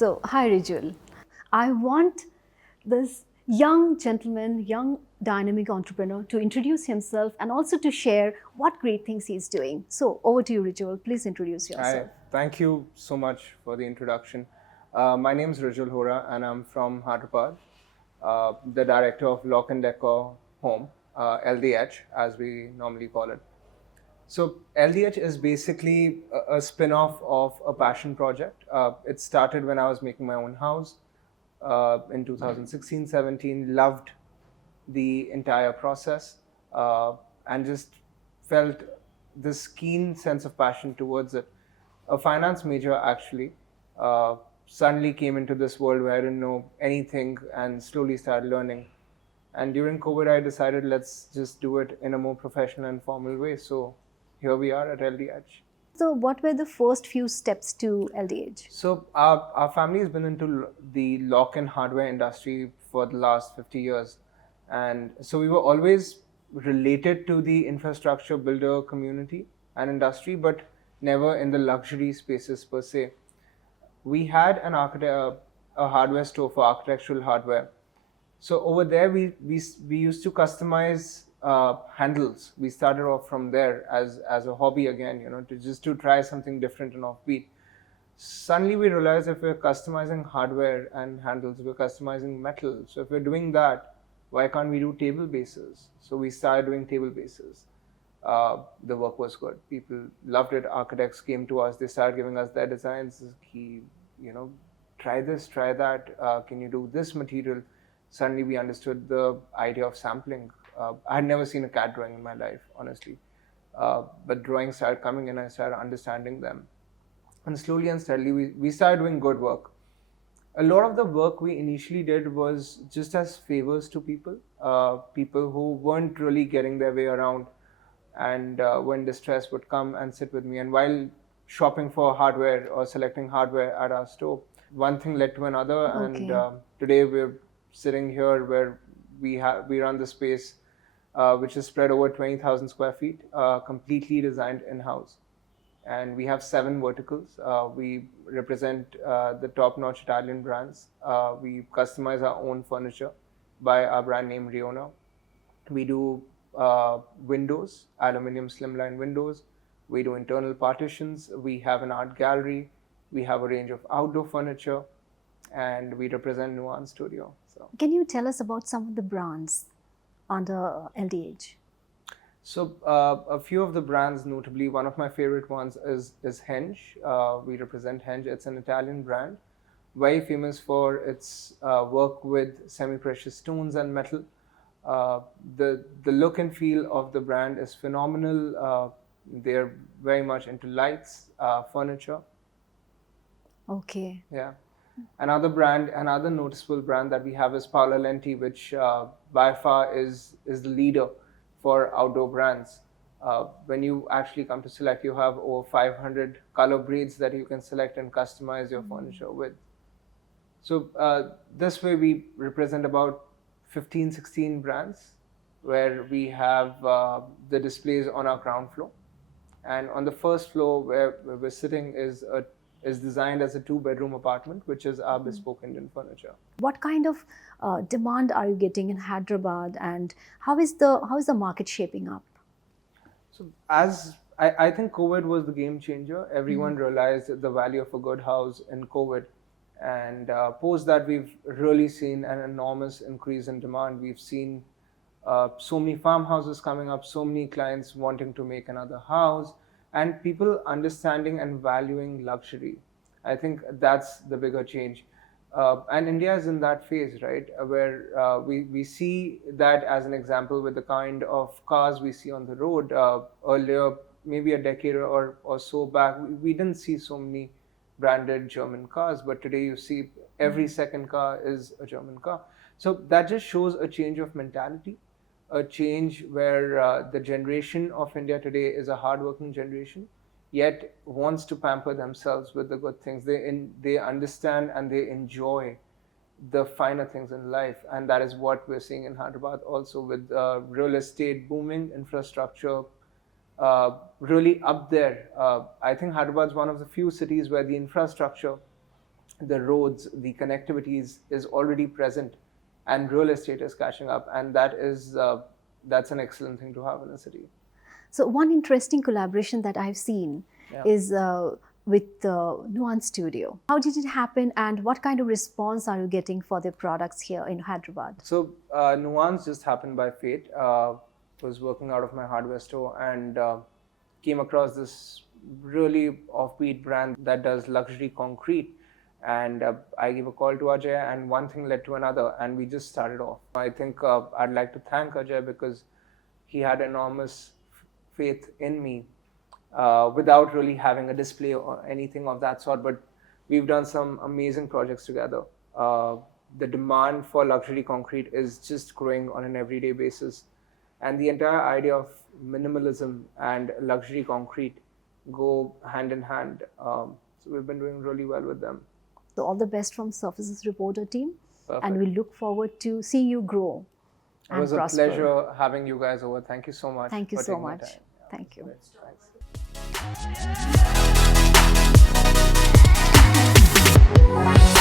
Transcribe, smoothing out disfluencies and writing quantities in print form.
So, hi Rijul. I want this young gentleman, young dynamic entrepreneur to introduce himself and also to share what great things he's doing. So, over to you, Rijul. Please introduce Hi, yourself. thank you so much for the introduction. My name is Rijul Hora and I'm from Hyderabad, the director of Lock and Decor Home, LDH as we normally call it. So LDH is basically a spin-off of a passion project. It started when I was making my own house in 2016-17, loved the entire process and just felt this keen sense of passion towards it. A finance major actually suddenly came into this world where I didn't know anything and slowly started learning. And during COVID, I decided let's just do it in a more professional and formal way. So here we are at LDH. So, what were the first few steps to LDH? So our family has been into the lock and hardware industry for the last 50 years. And so we were always related to the infrastructure builder community and industry, but never in the luxury spaces per se. We had a hardware store for architectural hardware. So over there, we used to customize handles. We started off from there as a hobby again, to try something different and offbeat. Suddenly we realized if we're customizing hardware and handles, we're customizing metal. So if we're doing that, why can't we do table bases? So we started doing table bases. The work was good. People loved it. Architects came to us. They started giving us their designs. Try this, try that. Can you do this material? Suddenly we understood the idea of sampling. I had never seen a CAD drawing in my life, honestly. But drawings started coming in and I started understanding them. And slowly and steadily, we started doing good work. A lot of the work we initially did was just as favors to people, people who weren't really getting their way around. And when distress would come and sit with me. And while shopping for hardware or selecting hardware at our store, one thing led to another. Okay. And today we're sitting here where we run the space which is spread over 20,000 square feet, completely designed in-house. And we have 7 verticals. We represent the top-notch Italian brands. We customize our own furniture by our brand name Riona. We do windows, aluminium slimline windows. We do internal partitions. We have an art gallery. We have a range of outdoor furniture. And we represent Nuance Studio. So, Can you tell us about some of the brands under LDH? So a few of the brands, notably, one of my favorite ones is Henge. We represent Henge. It's an Italian brand, very famous for its work with semi-precious stones and metal. The look and feel of the brand is phenomenal. They're very much into lights, furniture. Okay. Yeah. Another noticeable brand that we have is Paula Lenti, which by far is the leader for outdoor brands. When you actually come to select, you have over 500 color breeds that you can select and customize your furniture with. So this way we represent about 15, 16 brands where we have the displays on our ground floor. And on the first floor where we're sitting is designed as a 2-bedroom apartment, which is our bespoke Indian furniture. What kind of demand are you getting in Hyderabad, and how is the market shaping up? So as I think COVID was the game changer. Everyone realized the value of a good house in COVID. And post that, we've really seen an enormous increase in demand. We've seen so many farmhouses coming up, so many clients wanting to make another house, and people understanding and valuing luxury. I think that's the bigger change. And India is in that phase, right, where we see that as an example with the kind of cars we see on the road. Earlier, maybe a decade or so back, we didn't see so many branded German cars, but today you see every second car is a German car. So that just shows a change of mentality, a change where the generation of India today is a hardworking generation, yet wants to pamper themselves with the good things. They understand and they enjoy the finer things in life, and that is what we're seeing in Hyderabad also, with real estate booming, infrastructure really up there. I think Hyderabad is one of the few cities where the infrastructure the roads, the connectivities is already present, and real estate is catching up, and that's an excellent thing to have in a city. So one interesting collaboration that I've seen is with Nuance Studio. How did it happen, and what kind of response are you getting for their products here in Hyderabad? So Nuance just happened by fate. Was working out of my hardware store and came across this really offbeat brand that does luxury concrete. And I gave a call to Ajay, and one thing led to another, and we just started off. I think I'd like to thank Ajay because he had enormous faith in me without really having a display or anything of that sort. But we've done some amazing projects together. The demand for luxury concrete is just growing on an everyday basis. And the entire idea of minimalism and luxury concrete go hand in hand. So we've been doing really well with them. So all the best from Surfaces Reporter team. Perfect. And we look forward to seeing you grow and It was prosper. a pleasure having you guys over. Thank you so much. Thank you for so taking the much. time. Yeah. Thank you. Great. Thanks.